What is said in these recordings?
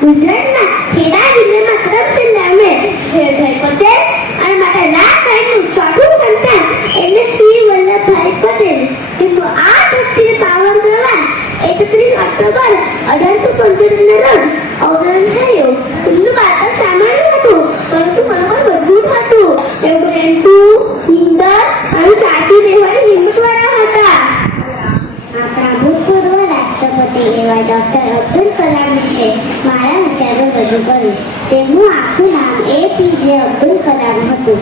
ગુજરાતના ખેડા જિલ્લામાં કરમચંદ નામે સરદાર પટેલ અને માતા લાલભાઈનું ચોથું સંતાન એટલે શ્રી વલ્લભભાઈ પટેલ એમનું આ ધરતીને પાવન પ્રવાસ 31 ઓક્ટોબર 1875 ના રોજ અવતરણ થયું. એમનું બાળપણ સામાન્ય હતું, પરંતુ મનમાં મજબૂત હતું. તેઓ મહેનતુ, નીંદર અને સાચી રહેવાની હિંમતવાળા હતા. આપણા ભૂતપૂર્વ રાષ્ટ્રપતિ એવા ડોક્ટર અબ્દુલ કલામ વિશે મારા વિચારો રજૂ કરીશ. તેમનું આખું નામ APJ અબ્દુલ કલામ હતું.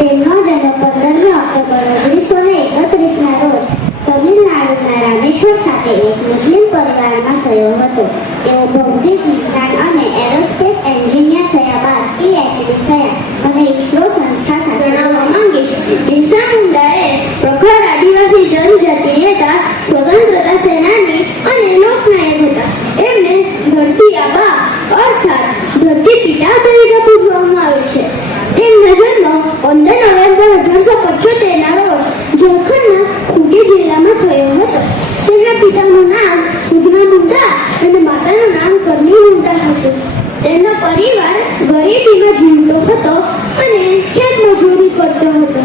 તેમનો જન્મ 15 ઓક્ટોબર 1931 ના રોજ તમિલનાડુના રામેશ્વર ખાતે એક મુસ્લિમ પરિવારમાં થયો હતો. તેઓ ભૌતિક વિજ્ઞાન અને એરોસ્પેસ એન્જિનિયર થયા બાદ PhD થયા અને ઇસરો સંસ્થા સાથે જણાવવા માંગીશ. બિરસા મુંડાએ પ્રખર આદિવાસી જનજાતિ નેતા, સ્વતંત્રતા સેનાની અને લોકનાયક હતા. એમને ધરતી આબા અર્થાત ધરતી પિતા તરીકે પૂજવામાં આવે છે. તેમનો જન્મ 15 નવેમ્બર 1875 ના રોજ ઝારખંડના ખૂંટી જિલ્લામાં થયો હતો. તેમના પિતાનું નામ સુગના મુંડા અને માતાનું નામ કરમી મુંડા હતું. તેમનો પરિવાર ગરીબીમાં જીવતો હતો અને ખેતમજૂરી કરતો હતો.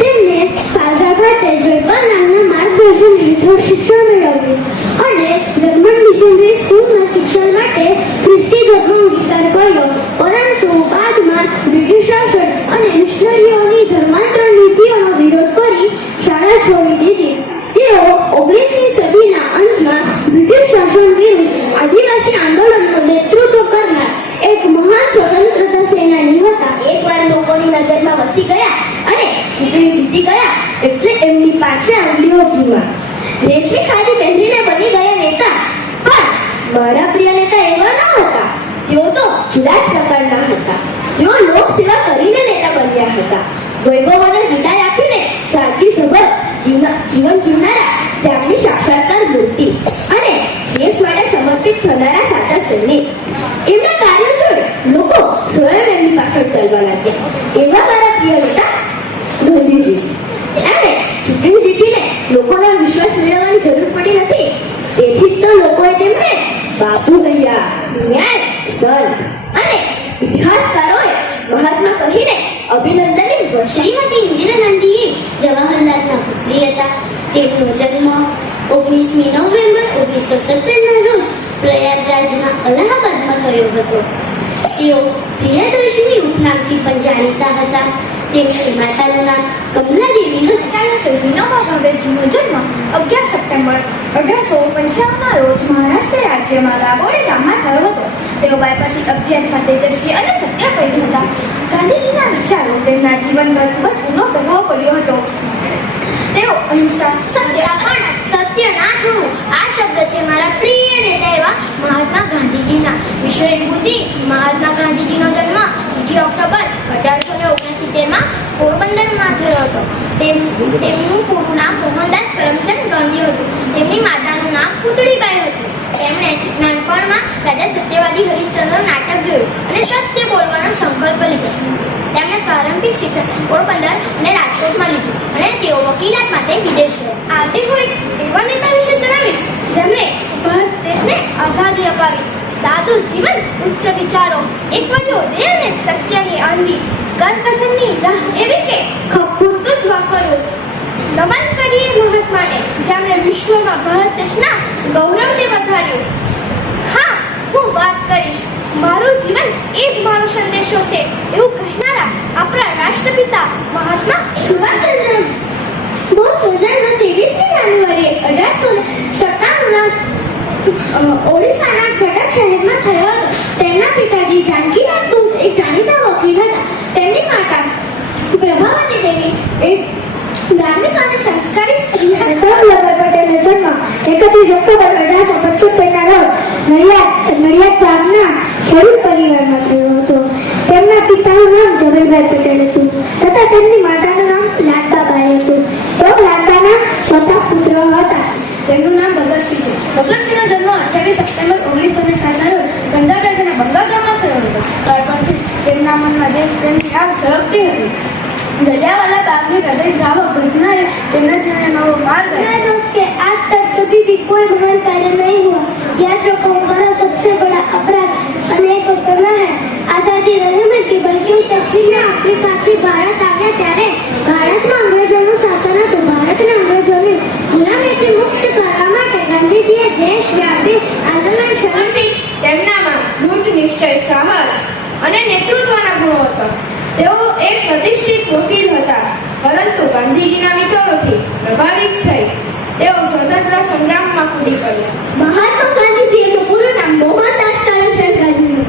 તેમને સાલગા ખાતે જયપાલ નામના માર્ગદર્શન હેઠળ શિક્ષણ મેળવ્યું અને જર્મન મિશનરી સ્કૂલમાં શિક્ષણ માટે ખ્રિસ્તી ધર્મનો અંગીકાર કર્યો. પરંતુ બાદમાં બ્રિટિશ શાસન અને મિશનરીઓની ધર્માંતર નીતિઓનો વિરોધ કરી શાળા છોડી દીધી. તેઓ 19મી સદીના અંતમાં બ્રિટિશ શાસન વિરુદ્ધ આદિવાસી આંદોલનનું નેતૃત્વ કરનાર એક મહાન સ્વતંત્રતા સેનાની હતા. એકવાર લોકોની નજરમાં વસી ગયા અને ચૂંટણી જીતી ગયા એટલે એમની પાસે આંગળીઓ ધીમા. રેશમી ખાદી પહેરીને બની ગયા નેતા. પણ મારા પ્રિય નેતા એવા ન હતા. તેઓ તો જુદા જ પ્રકારના હતા. જેઓ લોક સેવા કરીને નેતા બન્યા હતા. વૈભવ અને વિદાય આપીને સાદગીસભર જીવન જીવનારા ત્યાગની સાક્ષાત્કાર મૂર્તિ અને દેશ માટે સમર્પિત થનારા સાચા સૈનિક. એમના કાર્યો જોઈ લોકો સ્વયં એમની પાછળ ચાલવા લાગ્યા. એવા મારા પ્રિય નેતા ગાંધીજી. એમણે ચૂંટણી જીતીને લોકોનો વિશ્વાસ મેળવવાની જરૂર પડી નથી. તેથી જ તો લોકોએ તેમને બાપુ કહ્યા, ન્યાય, સંત અને ઇતિહાસકારોએ મહાત્મા કહીને અભિનંદનની વર્ષા. શ્રીમતી ઇન્દિરા ગાંધી જવાહરલાલના પુત્રી હતા. તેમનો જન્મ 19મી નવેમ્બર 1917 ના રોજ પ્રયાગરાજના અલ્હાબાદમાં થયો હતો. તેઓ પ્રિયદર્શિની ઉપનામથી પણ જાણીતા હતા. તેમની માતાનું નામ કમલાદેવી હતી. વિનોબા ભાવેજીનો જન્મ 11 સપ્ટેમ્બર 1855 ના રોજ મહારાષ્ટ્ર રાજ્યમાં દાબોડી ગામમાં થયો હતો. તેઓ બાળપણથી અભ્યાસમાં તેજસ્વી અને સત્યાગ્રહી હતા. ગાંધીજીના વિચારો તેમના જીવનમાં ખૂબ જ ઊંડો પ્રભાવ પડ્યો હતો. તેઓ અહિંસા, સત્ય ના છોડવું આ શબ્દ છે મારા પ્રિય નેતા એવા મહાત્મા ગાંધીજીના. વિશ્વ વિભૂતિ મહાત્મા ગાંધીજીનો જન્મ 2 ઓક્ટોબર 1869માં પોરબંદરમાં થયો હતો. તેમનું પૂરું નામ મોહનદાસ કરમચંદ ગાંધી હતું. તેમની માતાનું નામ પુતળીબાઈ હતું. તેમણે નાનપણમાં રાજા સત્યવાદી હરિશ્ચંદ્ર નાટક જોયું અને સત્ય બોલવાનો સંકલ્પ લીધો. તેમણે પ્રારંભિક શિક્ષણ પોરબંદર અને રાજકોટમાં લીધું અને તેઓ વકીલાત માટે વિદેશ ગયા. આજે હું એક એવા નેતા વિશે જણાવીશ જેમણે ભારત દેશને આઝાદી અપાવી. સાદું જીવન, ઉચ્ચ વિચારો, એકવર્યો હૃદય અને સત્યની આંધી, કરકસરની રાહ એવી કે ખપૂરતું જ વાપર્યું. નમન કરીએ મહાત્માને જેમણે વિશ્વમાં ભારત દેશના ગૌરવને વધાર્યું. હા, હું વાત કરીશ મારું જીવન એ જ મારો સંદેશો છે એવું કહેનારા આપણા રાષ્ટ્રપિતા મહાત્મા સુભાષચંદ્ર બોઝનો જન્મ 23મી જાન્યુઆરી 1897 ઓડિશાના કટક શહેરમાં થયો હતો. તેમના પિતાજી જાનકીનાથ બોઝ એક જાણીતા વકીલ હતા. તેમની માતા પ્રભાવતી દેવી એક ધાર્મિક અને સંસ્કારી સ્ત્રી હતી. સરદાર વલ્લભભાઈ પટેલનો જન્મ 31 ઓક્ટોબર 1875 ના રોજ નડિયાદ ગામના ખેડૂત પરિવારમાં થયો હતો. તેમના પિતાનું નામ જબલભાઈ પટેલ હતું તથા તેમની માતાનું નામ લાડબાબાઈ હતું. તેઓ લાડબાના ચોથા પુત્ર હતા. તેમનું નામ ભગતસિંહ છે. ભગતસિંહનો જન્મ 28 સપ્ટેમ્બર 1907 ના રોજ પંજાબ રાજ્યના બંગાળ ગામમાં થયો હતો. બાળપણથી તેમના મનમાં દેશ પ્રેમની આગ સળગતી હતી. जलियांवाला बाग में हृदय ग्राहक घटनाएं તેમના જીવનનો નવો માર્ગ है। दोस्त के आज तक कभी भी कोई महान कार्य नहीं हुआ, याद रखो हमारा सबसे बड़ा આફ્રિકાથી ભારત આવ્યા ત્યારે ભારતમાં અંગ્રેજોનું શાસન હતું. ભારતને અંગ્રેજોની ગુલામીથી મુક્ત કરવા માટે ગાંધીજીએ દેશવ્યાપી આંદોલન શરૂ પરથી તેમનામાં દૃઢ નિશ્ચય, સાહસ અને નેતૃત્વના ગુણો હતા. તેઓ એક પ્રતિષ્ઠિત વકીલ હતા, પરંતુ ગાંધીજીના વિચારોથી પ્રભાવિત થઈ તેઓ સ્વતંત્ર સંગ્રામમાં કૂદી પડ્યા. મહાત્મા ગાંધીજી એનું પૂરું નામ મોહનદાસ કરમચંદ ગાંધી.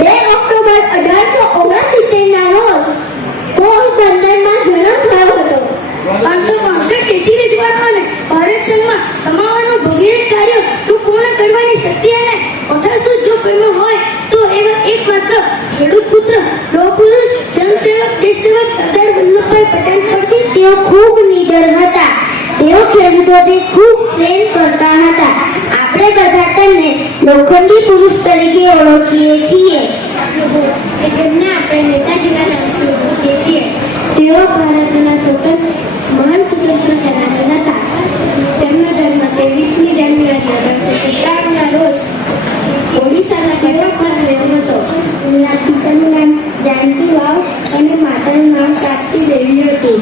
2 ઓક્ટોબર 1869 ના રોજ પોરબંદરમાં જન્મ થયો હતો. 565 એસી રજવાડાઓને ભારત સંઘમાં સમાવવાનું ભગીરથ કાર્ય તો પૂર્ણ કરવાની શક્તિ અને અઠાસુ જો કર્મ હોય તો એવા એકમાત્ર ખેડૂત પુત્ર લોહપુરુષ જનસેવક દેશસેવક સરદાર વલ્લભભાઈ પટેલ પરથી તેઓ ખૂબ નીડર હતા. તેઓ ખેડૂતોને ખૂબ પ્રેમ કરતા હતા. આપણે બધા તેમને લોખંડી પુરુષ તરીકે ઓળખીએ છીએ કે જેમને આપણે નેતાજીના નામથી ઓળખીએ છીએ. તેઓ ભારતના મહાન સ્વતંત્ર સેનાની હતા. તેમનો જન્મ 23મી જાન્યુઆરી 1857 ના રોજ ઓડિશાના કટકમાં થયો હતો. એમના પિતાનું નામ જાનકી વાવ અને માતાનું નામ પ્રાપ્તિ દેવી હતું.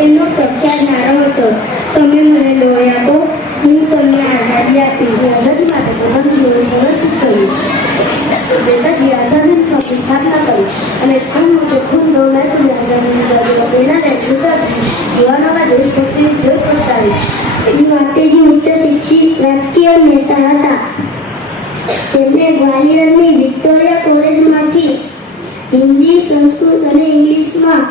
એમનો પ્રખ્યાત નારો હતો, તમે મને લોહી આપો, હું તમને આઝાદી આપીશ. આઝાદી માટે ગાંધીજીએ સંઘર્ષિત કર્યું. નેતાજીએ આઝાદીની ફોજની સ્થાપના કરી અને ખૂન મુજબ ખૂન દોડાતી આઝાદીની જાદુનો પ્રેરણાને જુદાથી યુવાનોમાં દેશભક્તિની જ્યોત પ્રગટાવી. માતાજી ઉચ્ચ શિક્ષિત રાજકીય નેતા હતા. તેમણે ગ્વાલિયરની વિક્ટોરિયા કોલેજમાંથી હિન્દી, સંસ્કૃત અને ઇંગ્લિશમાં